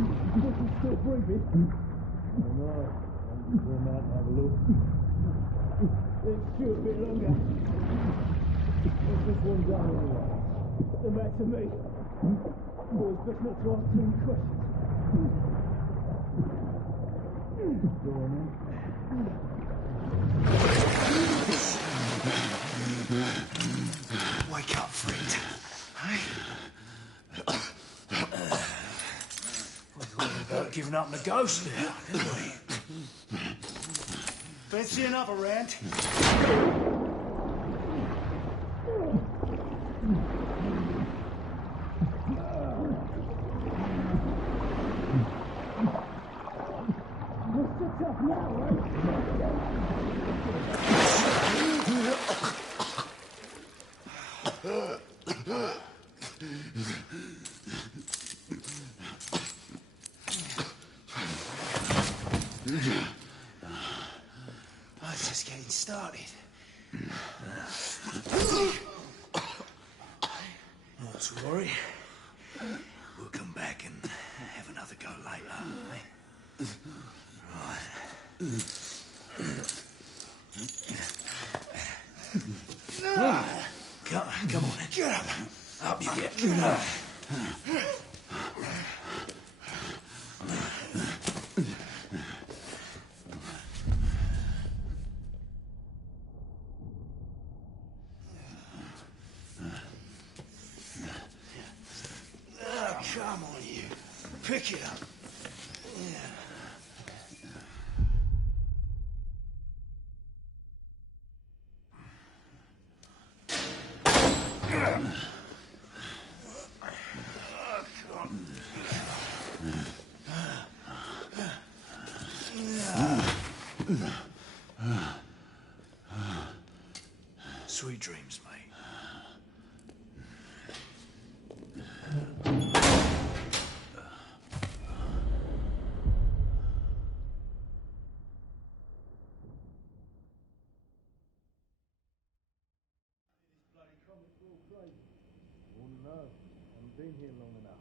Still breathing? I don't know. I'm just going out and have a look. Let's shoot a bit longer. What's this one done anyway? Come back to me. Boys, just not to ask too many questions. Go on then. Wake up, friend. Hey? We thought about giving up on the ghost there, didn't we? Fancy another round? Oh, it's just getting started. Not to worry. We'll come back and have another go later, eh? Right. Come on, get up. Up you get. Come on, you. Pick it up. Sweet dreams, mate. Wouldn't know. Haven't been here long enough.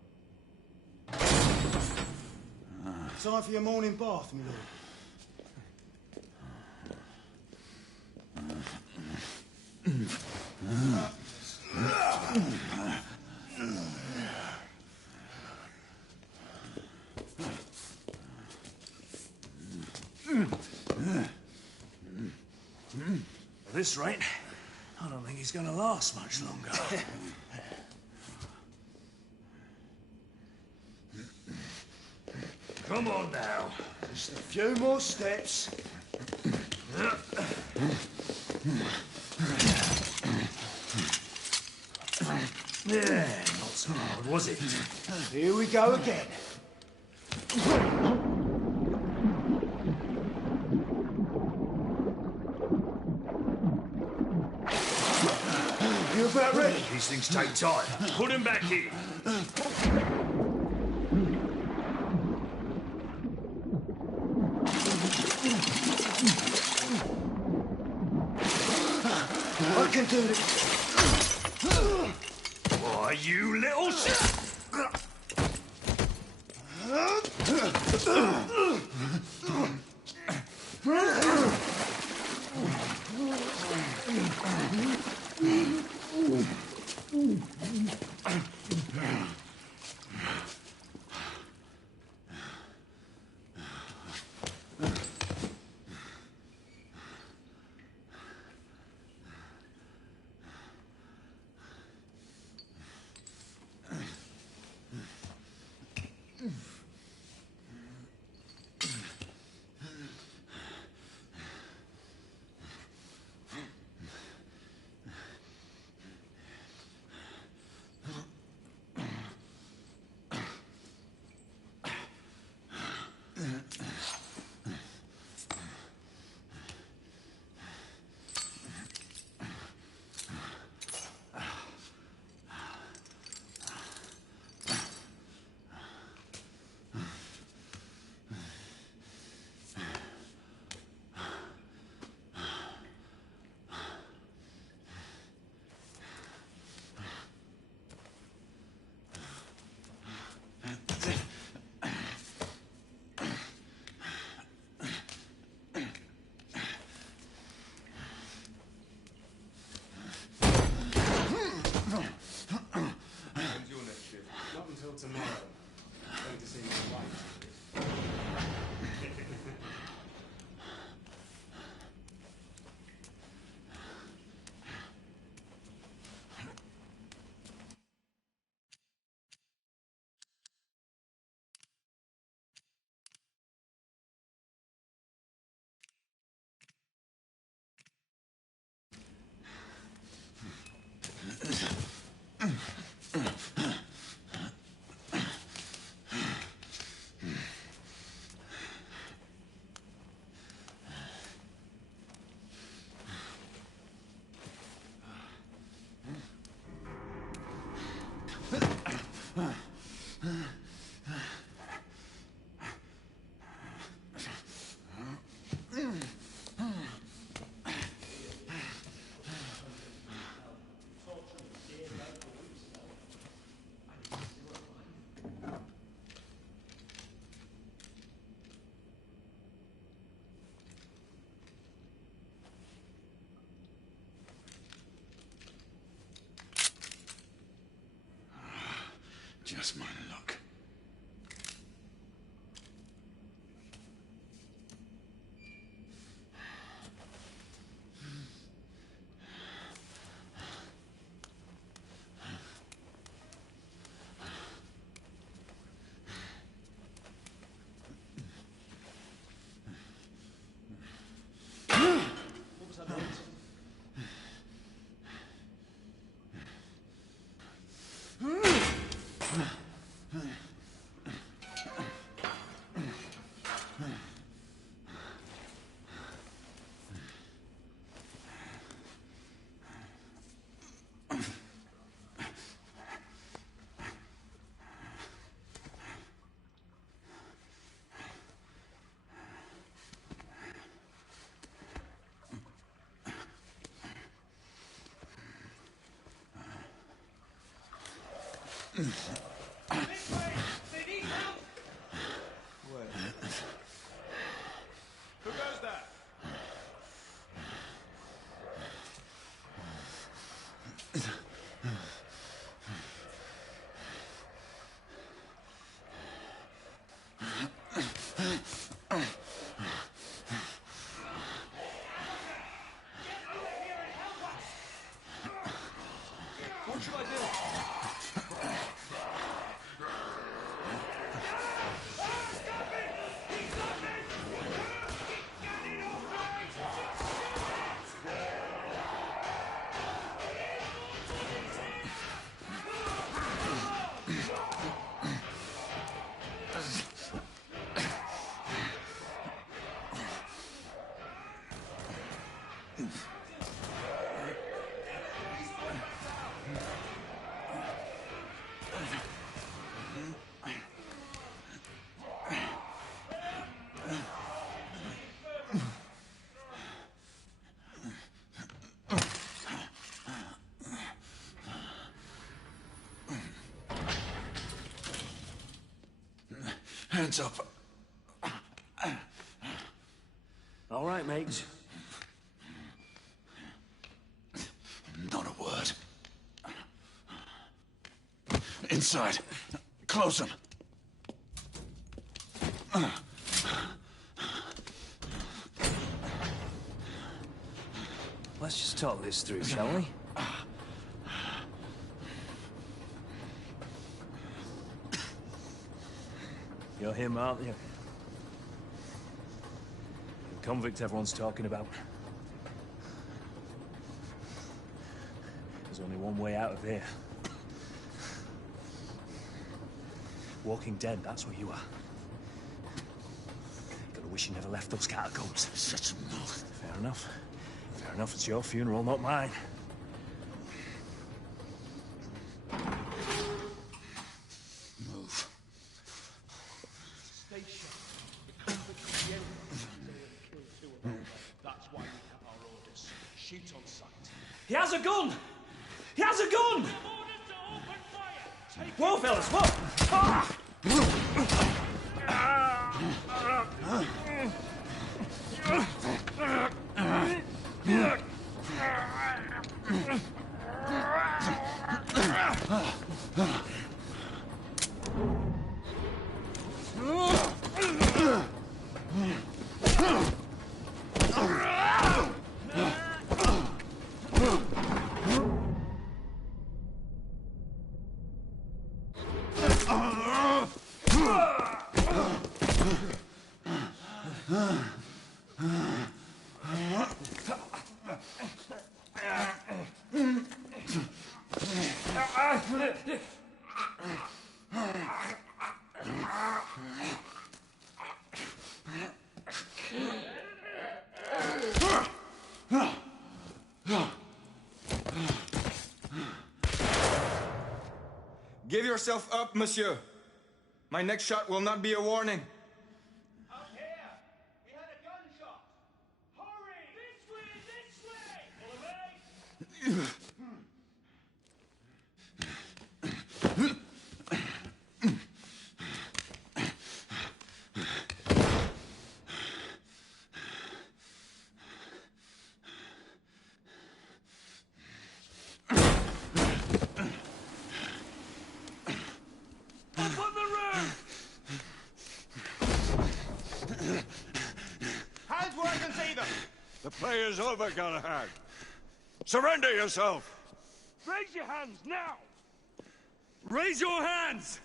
Time for your morning bath, my lord. At this rate, I don't think he's going to last much longer. Come on now. Just a few more steps. Yeah, not so hard, was it? Here we go again. You about ready? These things take time. Put him back in. I can do this. Why, you little shit! Just my luck. Who goes there? What should I do? Hands up. All right, mate. Not a word. Inside. Close them. Let's just talk this through, shall we? You're him, aren't you? The convict everyone's talking about. There's only one way out of here. Walking Dead, that's what you are. Gotta wish you never left those catacombs. Such a mouth. Fair enough. Fair enough, it's your funeral, not mine. Move. Stay shut. The convict could be anything. Kill two of them. That's why we have our orders. Shoot on sight. He has a gun! He has a gun! Whoa, fellas, whoa! Ah! Give yourself up, monsieur. My next shot will not be a warning. Out here! We had a gunshot! Hurry! This way! This way! All right? The play is over, Galahad. Surrender yourself! Raise your hands now! Raise your hands!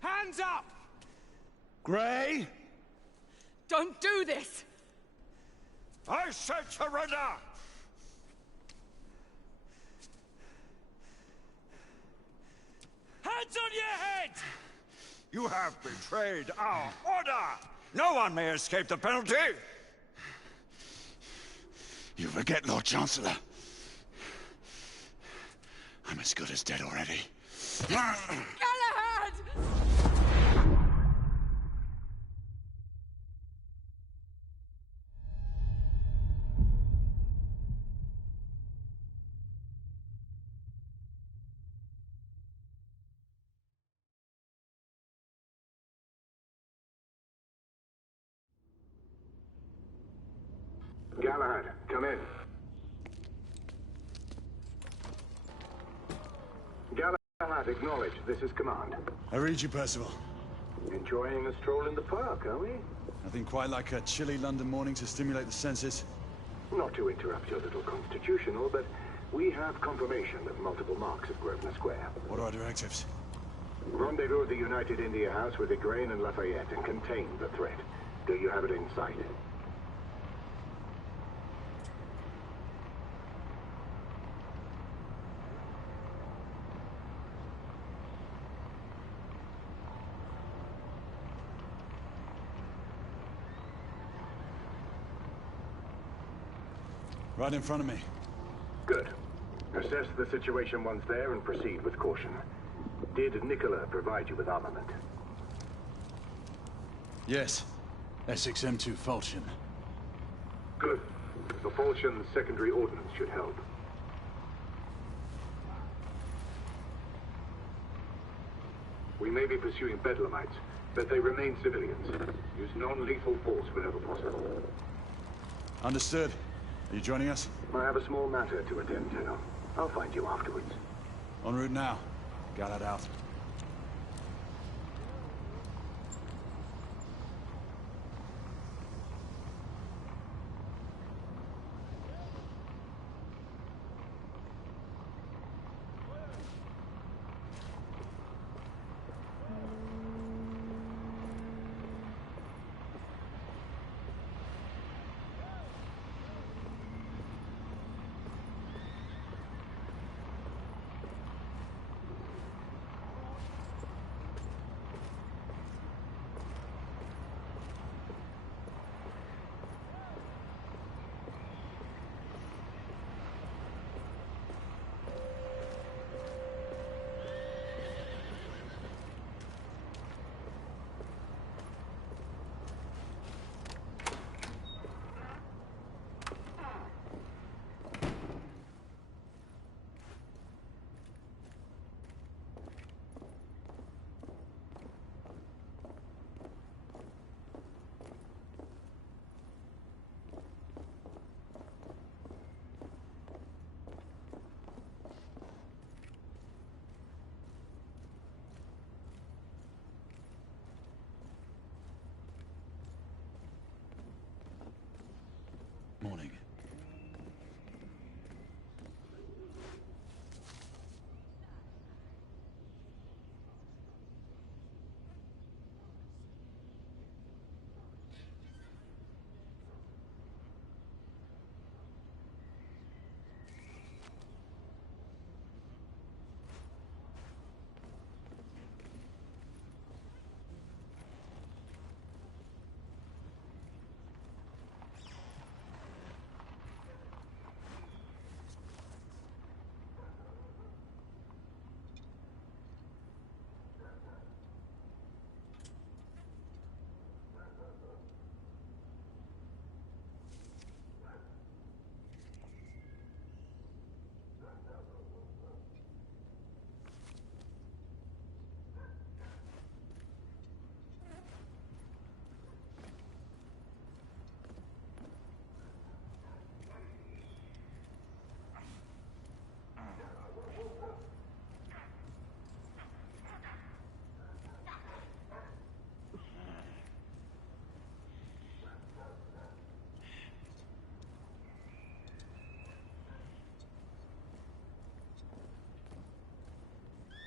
Hands up! Gray? Don't do this! I said surrender! Hands on your head! You have betrayed our order! No one may escape the penalty! You forget, Lord Chancellor. I'm as good as dead already. Galahad! Galahad, come in. Galahad, acknowledge. This is command. I read you, Percival. Enjoying a stroll in the park, are we? Nothing quite like a chilly London morning to stimulate the senses. Not to interrupt your little constitutional, but we have confirmation of multiple marks of Grosvenor Square. What are our directives? Rendezvous at the United India House with Igraine and Lafayette and contain the threat. Do you have it in sight? Right in front of me. Good. Assess the situation once there and proceed with caution. Did Nicola provide you with armament? Yes. Essex M2 Falchion. Good. The Falchion's secondary ordnance should help. We may be pursuing Bedlamites, but they remain civilians. Use non-lethal force whenever possible. Understood. Are you joining us? I have a small matter to attend to. I'll find you afterwards. En route now. Galahad out.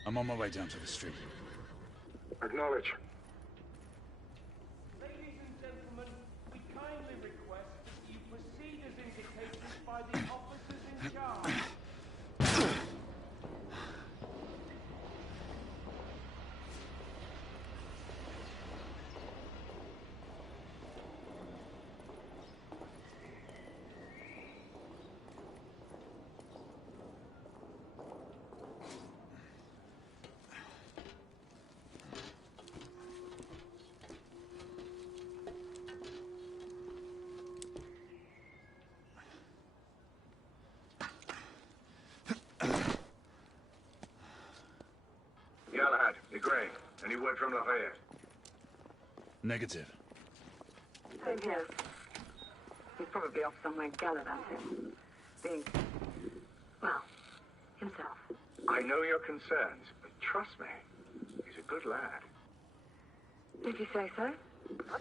I'm on my way down to the street. Acknowledge. Ladies and gentlemen, we kindly request that you proceed as indicated by the officers in charge. Galahad, Gray, any word from Lafayette? Negative. Same here. He's probably off somewhere gallivanting. Being, well, himself. I know your concerns, but trust me, he's a good lad. Did you say so?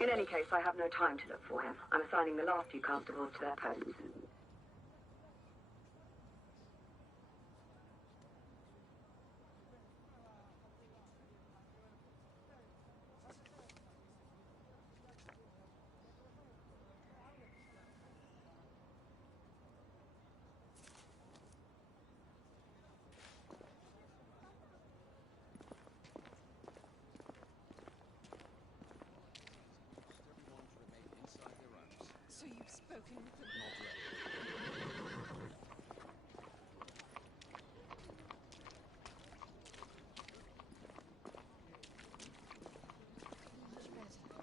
In any case, I have no time to look for him. I'm assigning the last few constables to their posts. So you've spoken with them? Much better.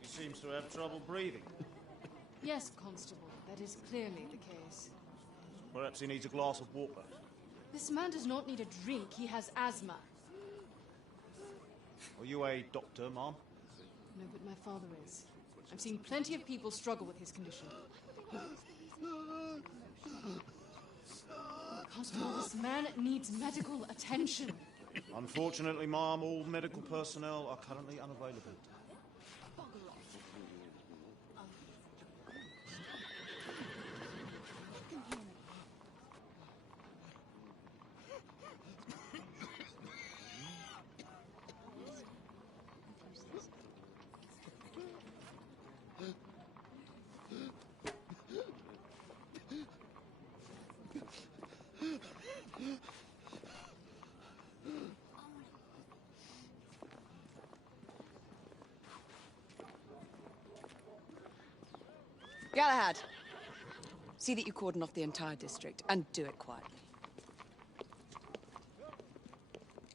He seems to have trouble breathing. Yes, Constable, that is clearly the case. Perhaps he needs a glass of water. This man does not need a drink, he has asthma. Are you a doctor, ma'am? No, but my father is. I've seen plenty of people struggle with his condition. Constable, this man needs medical attention. Unfortunately, ma'am, all medical personnel are currently unavailable. Galahad, see that you cordon off the entire district, and do it quietly.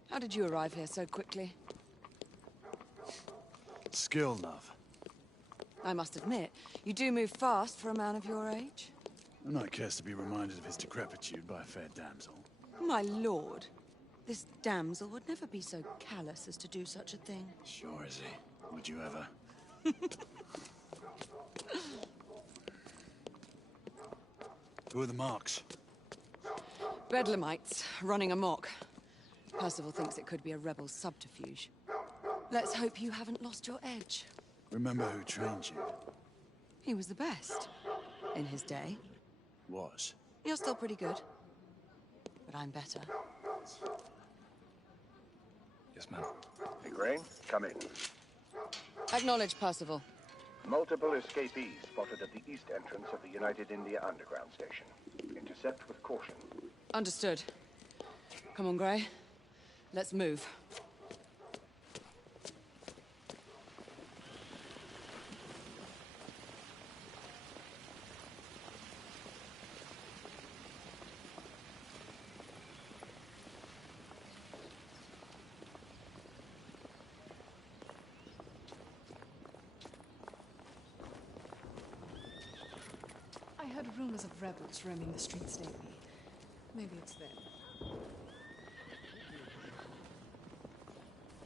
How did you arrive here so quickly? Skill, love. I must admit, you do move fast for a man of your age. A knight cares to be reminded of his decrepitude by a fair damsel. My lord, this damsel would never be so callous as to do such a thing. Sure is he. Would you ever? Who are the marks? Bedlamites, running amok. Percival thinks it could be a rebel subterfuge. Let's hope you haven't lost your edge. Remember who trained you? He was the best. In his day. Was. You're still pretty good. But I'm better. Yes, ma'am. Gray, come in. Acknowledge, Percival. Multiple escapees spotted at the east entrance of the United India Underground Station. Intercept with caution. Understood. Come on, Gray. Let's move. I heard rumors of rebels roaming the streets lately. Maybe it's them.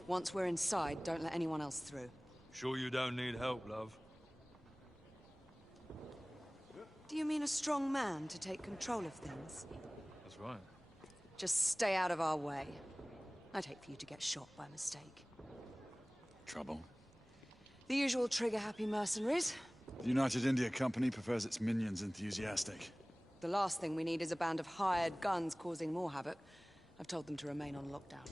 Once we're inside, don't let anyone else through. Sure you don't need help, love? Do you mean a strong man to take control of things? That's right. Just stay out of our way. I'd hate for you to get shot by mistake. Trouble? The usual trigger-happy mercenaries. The United India Company prefers its minions enthusiastic. The last thing we need is a band of hired guns causing more havoc. I've told them to remain on lockdown.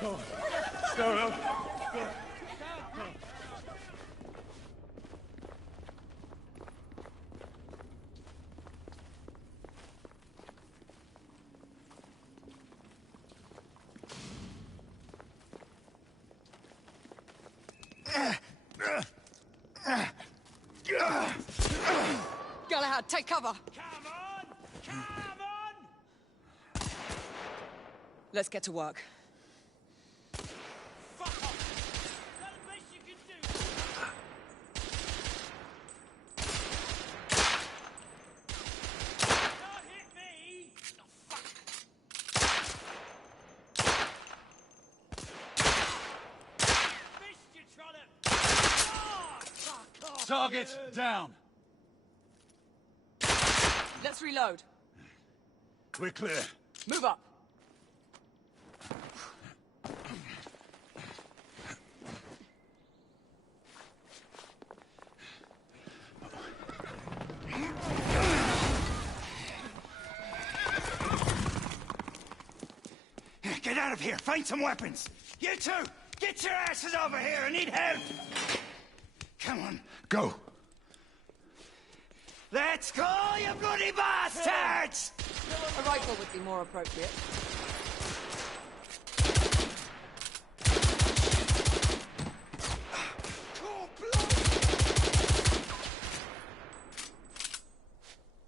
Go, Earl. Galahad, take cover! Come on! Come on! Let's get to work. Fuck off! Is that the best you can do? Don't hit me! Oh, fuck! Missed you, Trollop! Oh, fuck off! Target down. Let's reload. We're clear. Move up. Get out of here! Find some weapons! You two! Get your asses over here! I need help! Come on. Go. Let's go, you bloody bastards! A rifle would be more appropriate.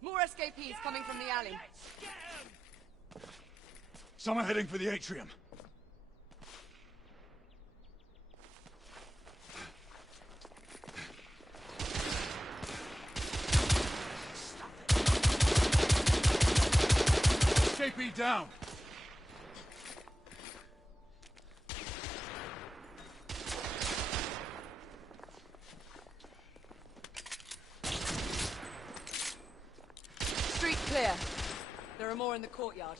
More escapees coming from the alley. Someone heading for the atrium. Escapee down. Street clear. There are more in the courtyard.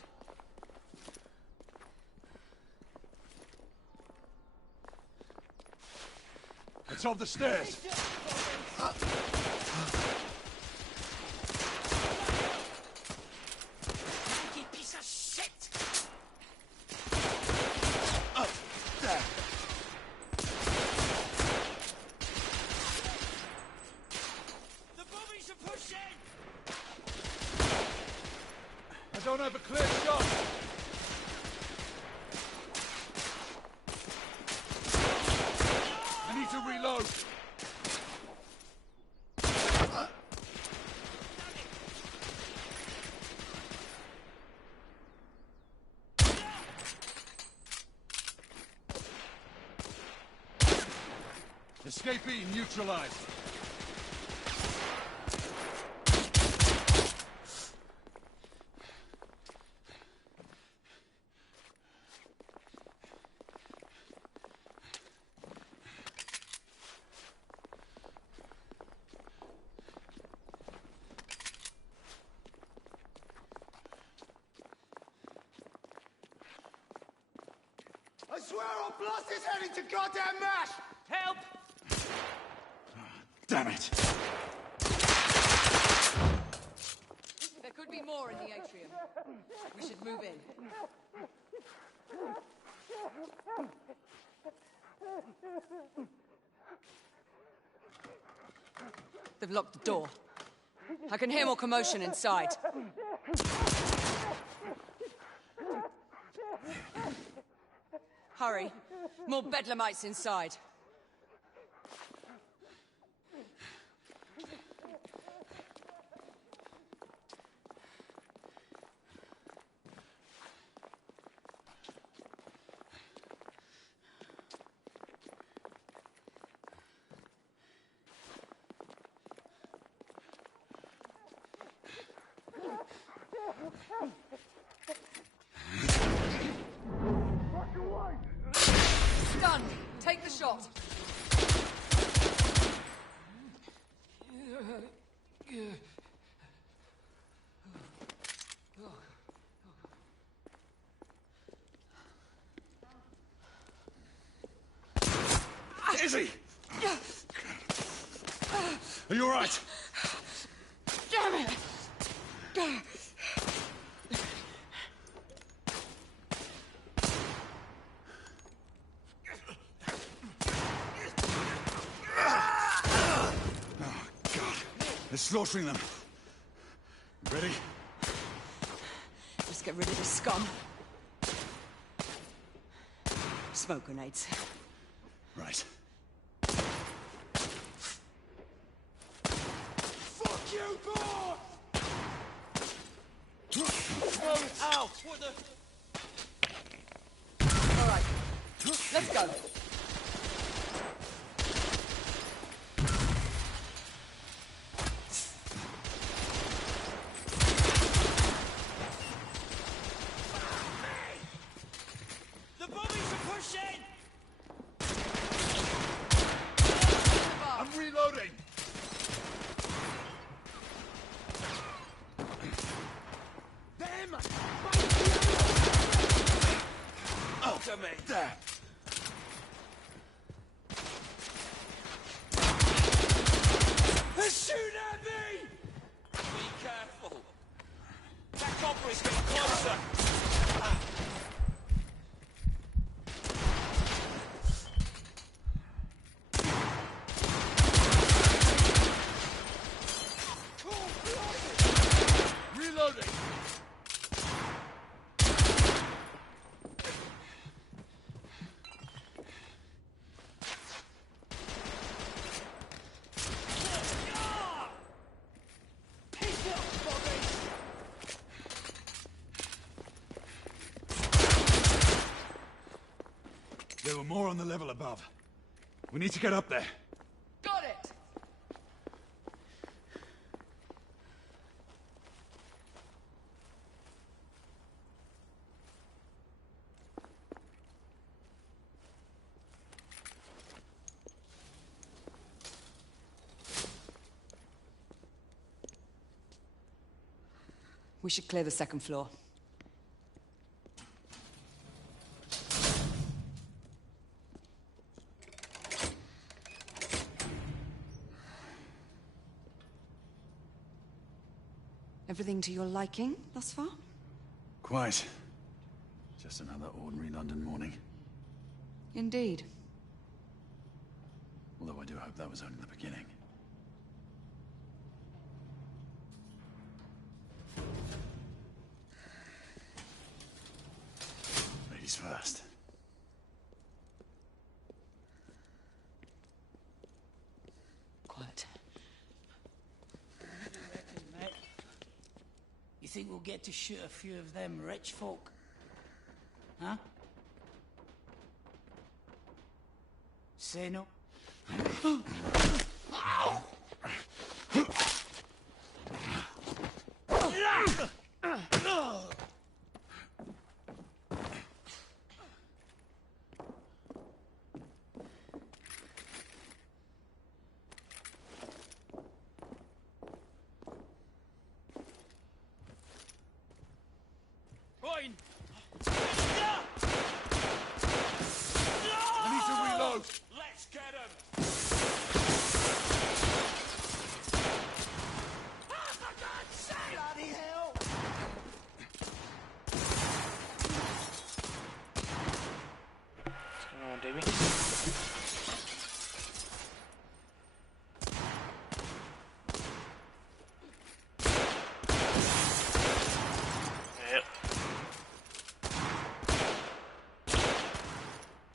It's up the stairs. You piece of shit! The bobbies are pushing! I don't have a clear shot. I need to reload. Escapee neutralized. I swear I'll blast his head into goddamn mash! Help! Damn it. There could be more in the atrium. We should move in. They've locked the door. I can hear more commotion inside. Hurry. More bedlamites inside. Stunned. Take the shot. Izzy! Are you all right? Damn it! They're slaughtering them. Ready? Let's get rid of this scum. Smoke grenades. Right. Fuck you, boy! Oh, ow! What the? All right, let's go. The bobbies are pushing! I'm reloading! Them! Oh, to me! There! They're shooting at me! Be careful. That copper is getting closer. Reloading! There were more on the level above. We need to get up there. Got it! We should clear the second floor. Everything to your liking thus far? Quite. Just another ordinary London morning. Indeed. Although I do hope that was only the beginning. Ladies first. Quiet. You think we'll get to shoot a few of them rich folk? Huh? Say no? Fine. I need to reload! Let's get him! Ah, for God's sake! Bloody hell! What's going on, Davey? Yep.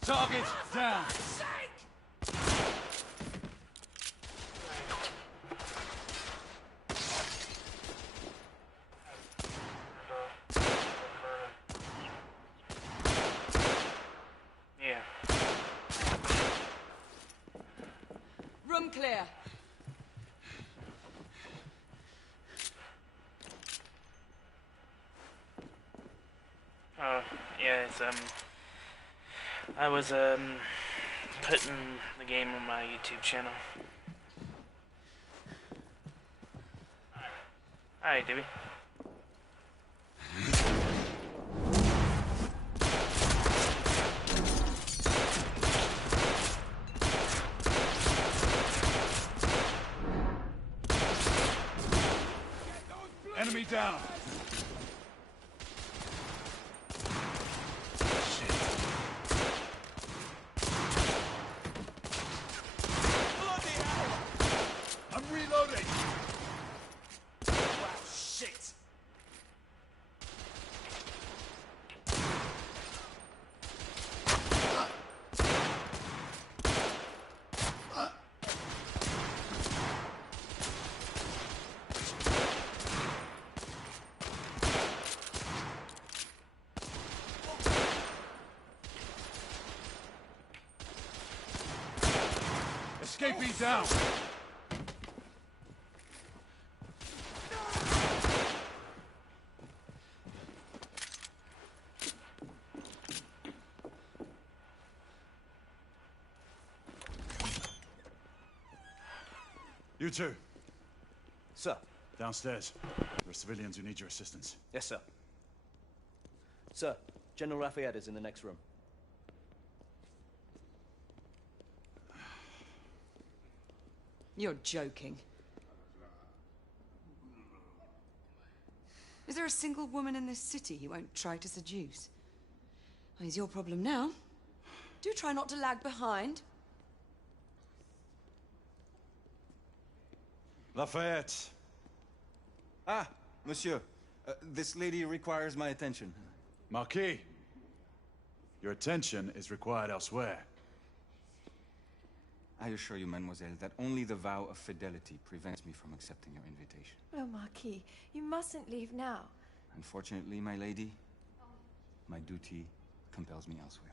Target down! Yeah. Room clear. Yeah, it's, I was, putting the game on my YouTube channel. Hi, Davey. down! I'm reloading! Wow, shit! Escapee down! You two. Sir. Downstairs. There are civilians who need your assistance. Yes, sir. Sir, General Lafayette is in the next room. You're joking. Is there a single woman in this city he won't try to seduce? Well, it's your problem now. Do try not to lag behind. Lafayette. Ah, monsieur. This lady requires my attention. Marquis, your attention is required elsewhere. I assure you, mademoiselle, that only the vow of fidelity prevents me from accepting your invitation. Oh, Marquis, you mustn't leave now. Unfortunately, my lady, my duty compels me elsewhere.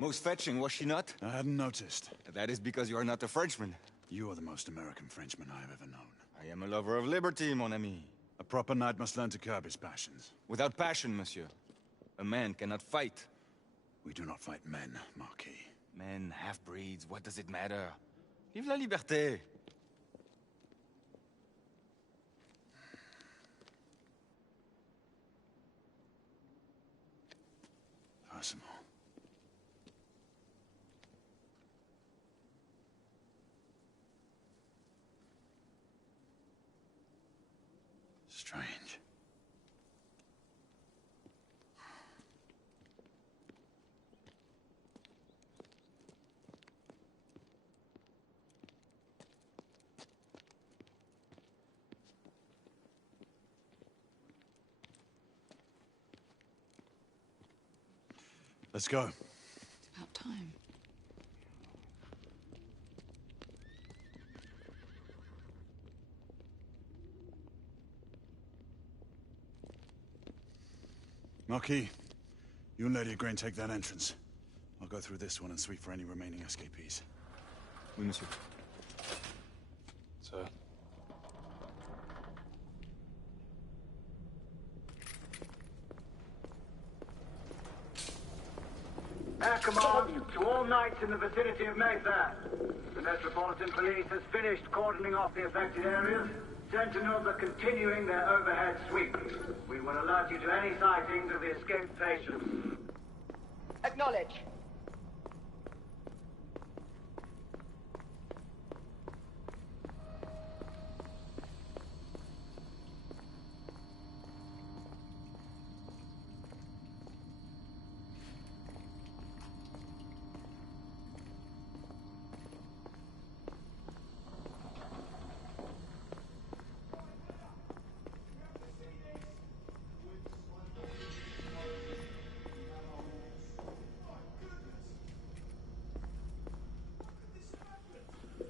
Most fetching, was she not? I hadn't noticed. That is because you are not a Frenchman. You are the most American Frenchman I have ever known. I am a lover of liberty, mon ami. A proper knight must learn to curb his passions. Without passion, monsieur. A man cannot fight. We do not fight men, Marquis. Men, half-breeds, what does it matter? Vive la liberté! Possible. Strange. Let's go. It's about time. Marquis, you and Lady Grain take that entrance. I'll go through this one and sweep for any remaining escapees. Oui, monsieur. Sir. Air command to all knights in the vicinity of Mayfair. The Metropolitan Police has finished cordoning off the affected areas. Sentinels are continuing their overhead sweep. We will alert you to any sightings of the escaped patients. Acknowledge.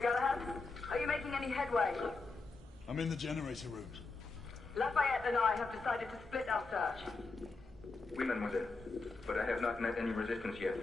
Galahad, are you making any headway? I'm in the generator room. Lafayette and I have decided to split our search. Oui, mademoiselle. But I have not met any resistance yet.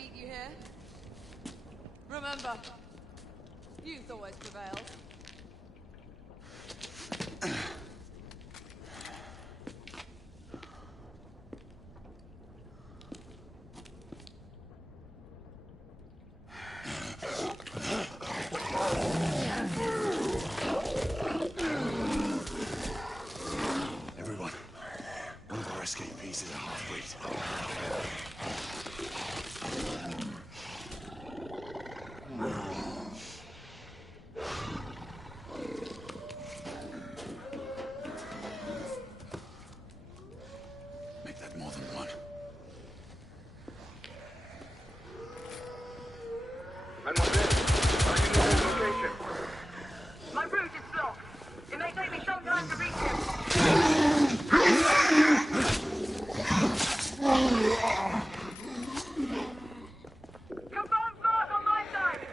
beat you here. Remember, youth always prevails. Everyone, one of our escapees is a half-breed. Make that more than one. Mademoiselle, are you near his location? My route is blocked. It may take me some time to reach him. Confirm first on my side.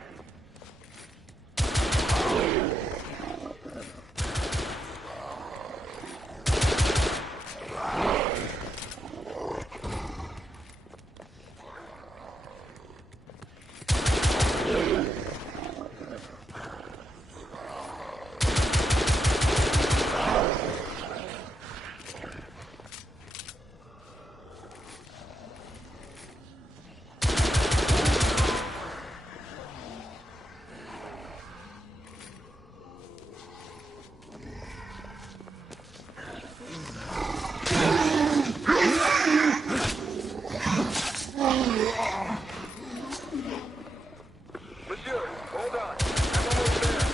Monsieur, hold on. I'm almost there.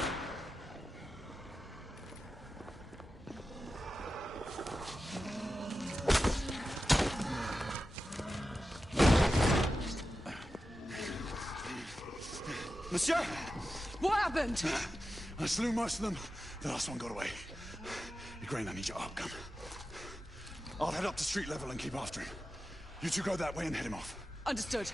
Monsieur! What happened? I slew most of them. The last one got away. Igraine, I need your arc gun. I'll head up to street level and keep after him. You two go that way and head him off. Understood.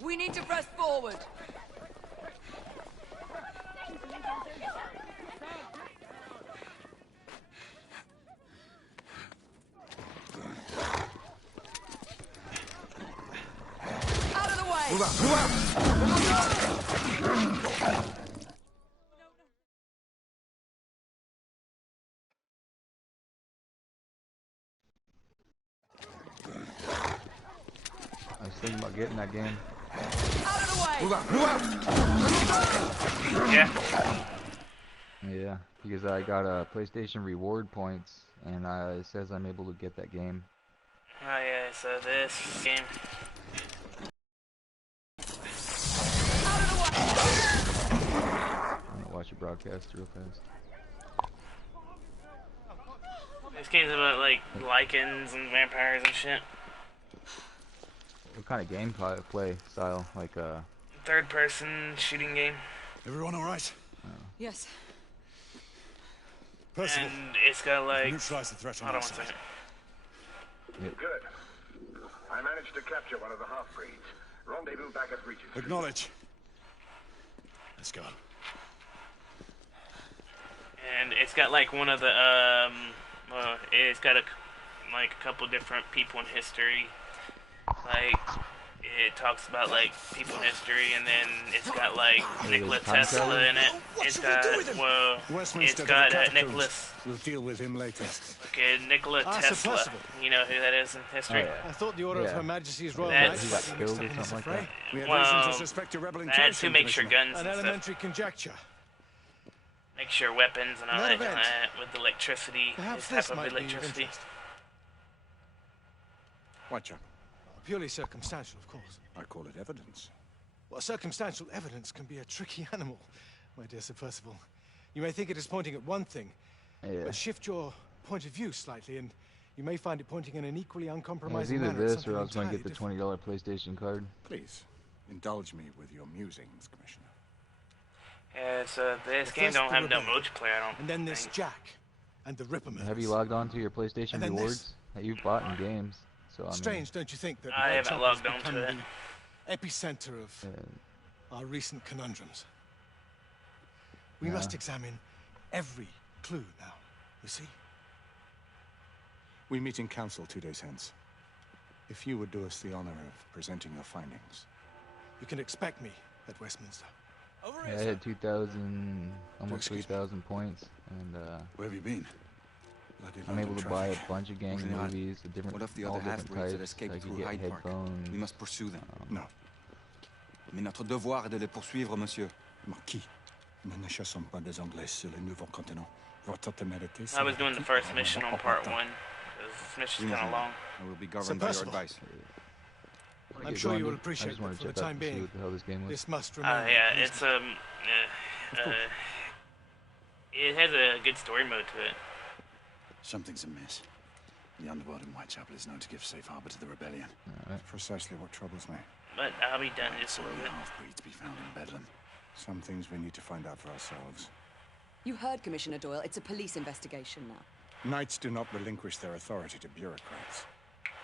We need to press forward. Out of the way! Move out! Move out! I was thinking about getting that game. Out of the way! Move out! Move out! Yeah. Yeah, because I got PlayStation reward points, and it says I'm able to get that game. Oh yeah, so this game. I'm gonna watch your broadcast real fast. This game's about like lichens and vampires and shit. What kind of gameplay style? Like Third-person shooting game. Everyone all right? Yes. Percival, And it's got like. neutralize the threat on Hold on our one side. second. Good. I managed to capture one of the half-breeds. Rendezvous back at Regis. Acknowledge. Let's go. And it's got like one of the well, it's got like a couple different people in history. Like it talks about like people in history, and then it's got like Nikola Tesla in it. It's got Nicholas. We'll deal with him later. Okay, Nikola Tesla. You know who that is in history? Oh, yeah. I thought the Order of Her Majesty's Royal That's- Knights He got killed or something like that. We had Well, reason to suspect a rebel that's intention, who makes your Commissioner. guns An and stuff. elementary conjecture. Makes your weapons and all That that, event. with electricity. Perhaps This this type of might be of electricity. interest. Watcher. Purely circumstantial, of course. I call it evidence. Well, circumstantial evidence can be a tricky animal. my dear Sir Percival. You may think it is pointing at one thing, but shift your point of view slightly, and you may find it pointing in an equally uncompromising it's either manner at this or I was something going to get the entirely $20 PlayStation card. Please, indulge me with your musings, Commissioner. Yeah, it's, this Well, game first don't the have no Rebellion, multiplayer, I don't And then this think. Jack, and the Ripperman. Have you logged on to your PlayStation And then rewards that you've bought in games? So I mean, Strange, don't you think, that I haven't Whitechapel logged has on to become it. the epicenter of our recent conundrums? We Yeah. must examine every clue now, you see? We meet in council 2 days hence. If you would do us the honor of presenting your findings. You can expect me at Westminster. I had 2,000, almost 3,000 points, and where have you been? I'm able to buy a bunch of gang General, movies, a different, what of the all other different half-breeds that types. escaped I could through get Hyde Park? headphones. We must pursue them. No. Mais notre devoir est de les poursuivre, monsieur. Marquis, nous ne chassons pas des Anglais sur le nouveau continent. Votre témérité, I was doing the first mission on part 1. This mission's kind of long. I will be governed by your advice. I'm sure you will appreciate that for the time being. What the hell this game was. This must remain. Yeah, it's it has a good story mode to it. Something's amiss. The underworld in Whitechapel is known to give safe harbor to the rebellion. Precisely what troubles me. But I'll be done just a little bit. Half-breed to be found in Bedlam. Some things we need to find out for ourselves. You heard, Commissioner Doyle. It's a police investigation now. Knights do not relinquish their authority to bureaucrats.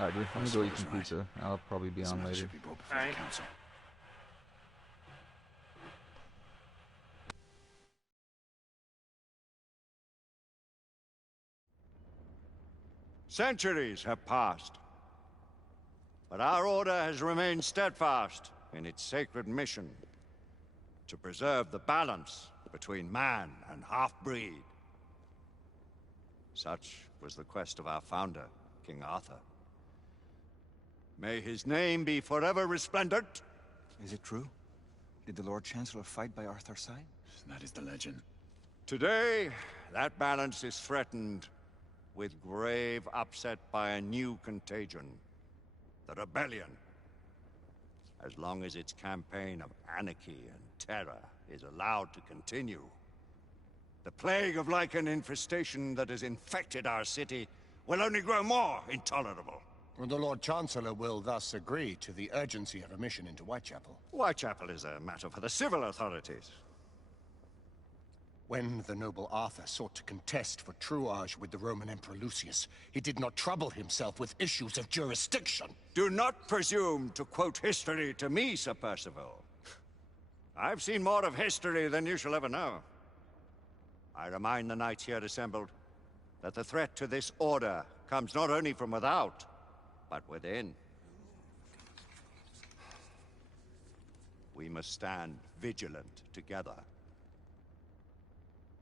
Alright, dude, I'm gonna go eat some pizza. I'll probably be on later. Alright. Centuries have passed, but our order has remained steadfast in its sacred mission to preserve the balance between man and half-breed. Such was the quest of our founder, King Arthur. May his name be forever resplendent. Is it true? Did the Lord Chancellor fight by Arthur's side? That is the legend. Today, that balance is threatened with grave upset by a new contagion, the Rebellion. As long as its campaign of anarchy and terror is allowed to continue, the plague of Lycan infestation that has infected our city will only grow more intolerable. The Lord Chancellor will thus agree to the urgency of a mission into Whitechapel. Whitechapel is a matter for the civil authorities. When the noble Arthur sought to contest for truage with the Roman Emperor Lucius, he did not trouble himself with issues of jurisdiction. Do not presume to quote history to me, Sir Percival. I've seen more of history than you shall ever know. I remind the knights here assembled that the threat to this order comes not only from without, but within. We must stand vigilant together,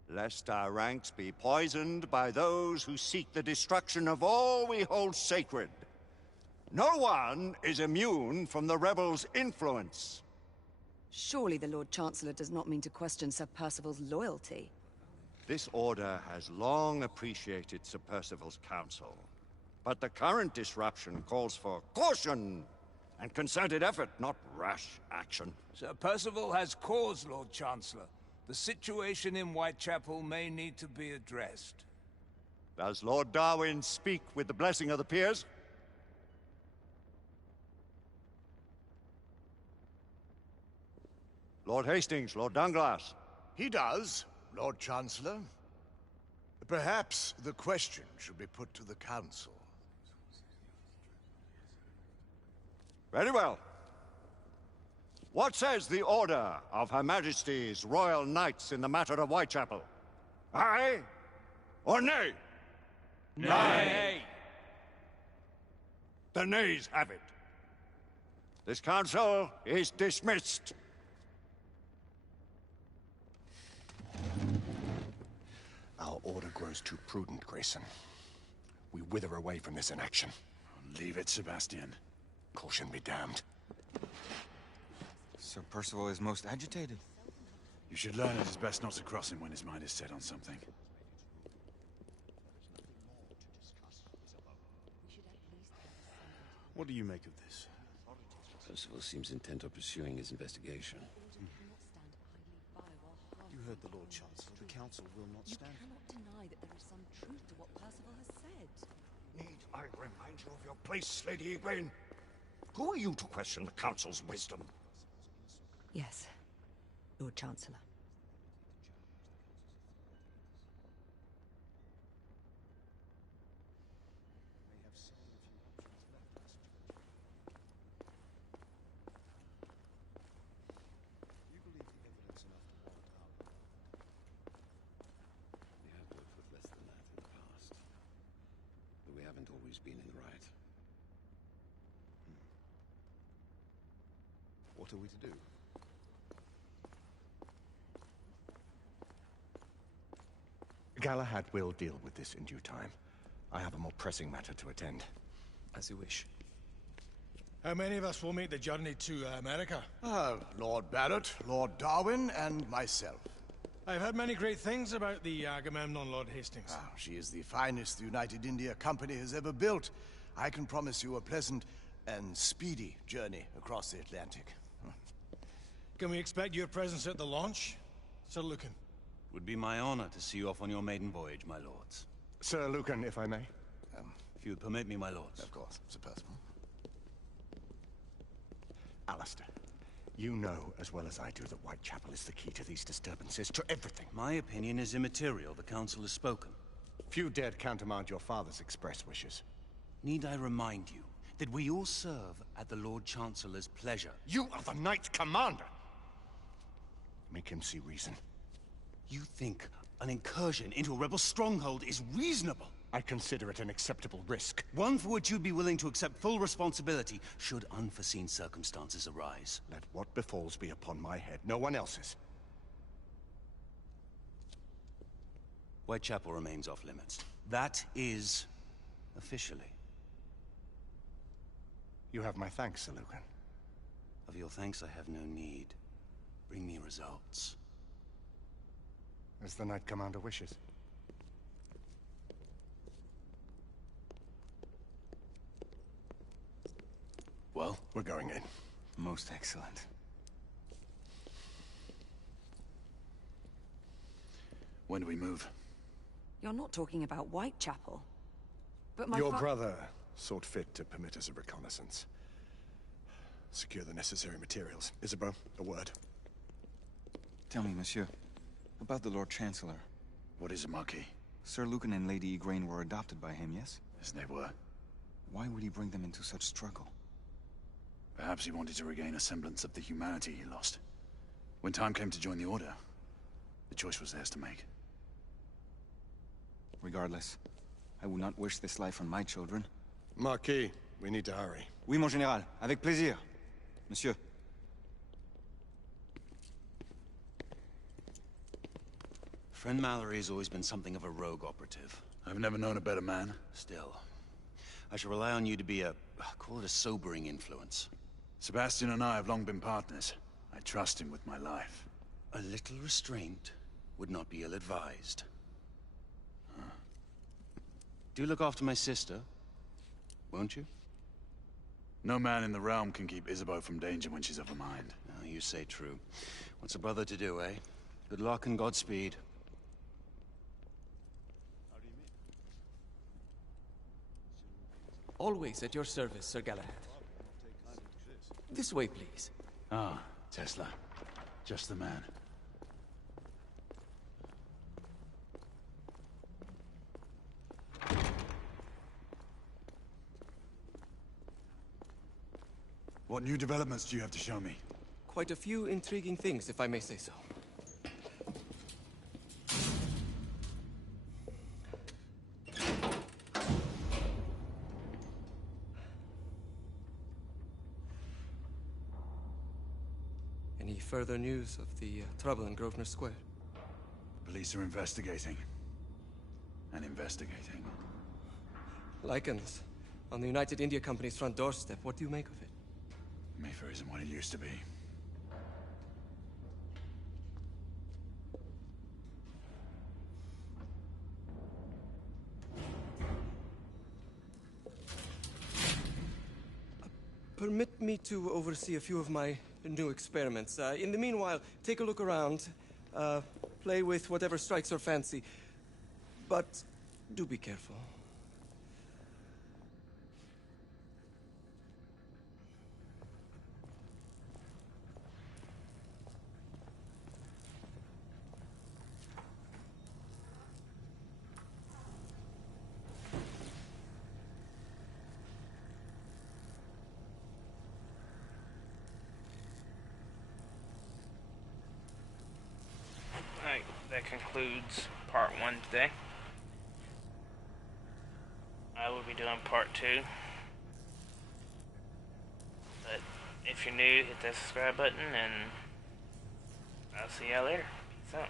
lest our ranks be poisoned by those who seek the destruction of all we hold sacred. No one is immune from the rebels' influence. Surely the Lord Chancellor does not mean to question Sir Percival's loyalty. This order has long appreciated Sir Percival's counsel, but the current disruption calls for caution and concerted effort, not rash action. Sir Percival has cause, Lord Chancellor. The situation in Whitechapel may need to be addressed. Does Lord Darwin speak with the blessing of the peers? Lord Hastings, Lord Dunglass. He does, Lord Chancellor. Perhaps the question should be put to the Council. Very well. What says the Order of Her Majesty's Royal Knights in the matter of Whitechapel? Aye or nay? Nay. The nays have it. This council is dismissed. Our order grows too prudent, Grayson. We wither away from this inaction. Leave it, Sebastian. Caution be damned. Sir Percival is most agitated. You should learn it is best not to cross him when his mind is set on something. What do you make of this? Percival seems intent on pursuing his investigation. You heard the Lord Chancellor. The Council will not stand. You cannot deny that there is some truth to what Percival has said. Need I remind you of your place, Lady Egwene? Who are you to question the Council's wisdom? Yes, Lord Chancellor. Always been in the right. What are we to do? Galahad will deal with this in due time. I have a more pressing matter to attend. As you wish. How many of us will make the journey to America? Lord Barrett, Lord Darwin, and myself. I've heard many great things about the Agamemnon, Lord Hastings. She is the finest the United India Company has ever built. I can promise you a pleasant and speedy journey across the Atlantic. Can we expect your presence at the launch, Sir Lucan? Would be my honor to see you off on your maiden voyage, my lords. Sir Lucan, if I may? If you would permit me, my lords. Of course, Sir Percival. Alistair. You know as well as I do that Whitechapel is the key to these disturbances, to everything. My opinion is immaterial. The Council has spoken. Few dared countermand your father's express wishes. Need I remind you that we all serve at the Lord Chancellor's pleasure? You are the Knight Commander! Make him see reason. You think an incursion into a rebel stronghold is reasonable? I consider it an acceptable risk. One for which you'd be willing to accept full responsibility should unforeseen circumstances arise. Let what befalls be upon my head, no one else's. Whitechapel remains off limits. That is officially. You have my thanks, Sir Lucan. Of your thanks I have no need. Bring me results. As the Knight Commander wishes. Well? We're going in. Most excellent. When do we move? You're not talking about Whitechapel. But my Your brother sought fit to permit us a reconnaissance. Secure the necessary materials. Isabeau, a word. Tell me, monsieur, about the Lord Chancellor. What is it, Marquis? Sir Lucan and Lady Egwene were adopted by him, yes? Yes, they were. Why would he bring them into such struggle? Perhaps he wanted to regain a semblance of the humanity he lost. When time came to join the Order, the choice was theirs to make. Regardless, I would not wish this life on my children. Marquis, we need to hurry. Oui, mon général. Avec plaisir. Monsieur. Friend Mallory has always been something of a rogue operative. I've never known a better man. Still, I shall rely on you to be call it a sobering influence. Sebastian and I have long been partners. I trust him with my life. A little restraint would not be ill-advised. Do look after my sister, won't you? No man in the realm can keep Isabeau from danger when she's of a mind. Oh, you say true. What's a brother to do, eh? Good luck and Godspeed. Always at your service, Sir Galahad. This way, please. Ah, Tesla. Just the man. What new developments do you have to show me? Quite a few intriguing things, if I may say so. Any further news of the trouble in Grosvenor Square? Police are investigating. And investigating. Lycans, on the United India Company's front doorstep. What do you make of it? Mayfair isn't what it used to be. Permit me to oversee a few of my new experiments. In the meanwhile, take a look around. play with whatever strikes your fancy. But do be careful. That concludes part 1 today. I will be doing part 2. But if you're new, hit that subscribe button, and I'll see y'all later. Peace out.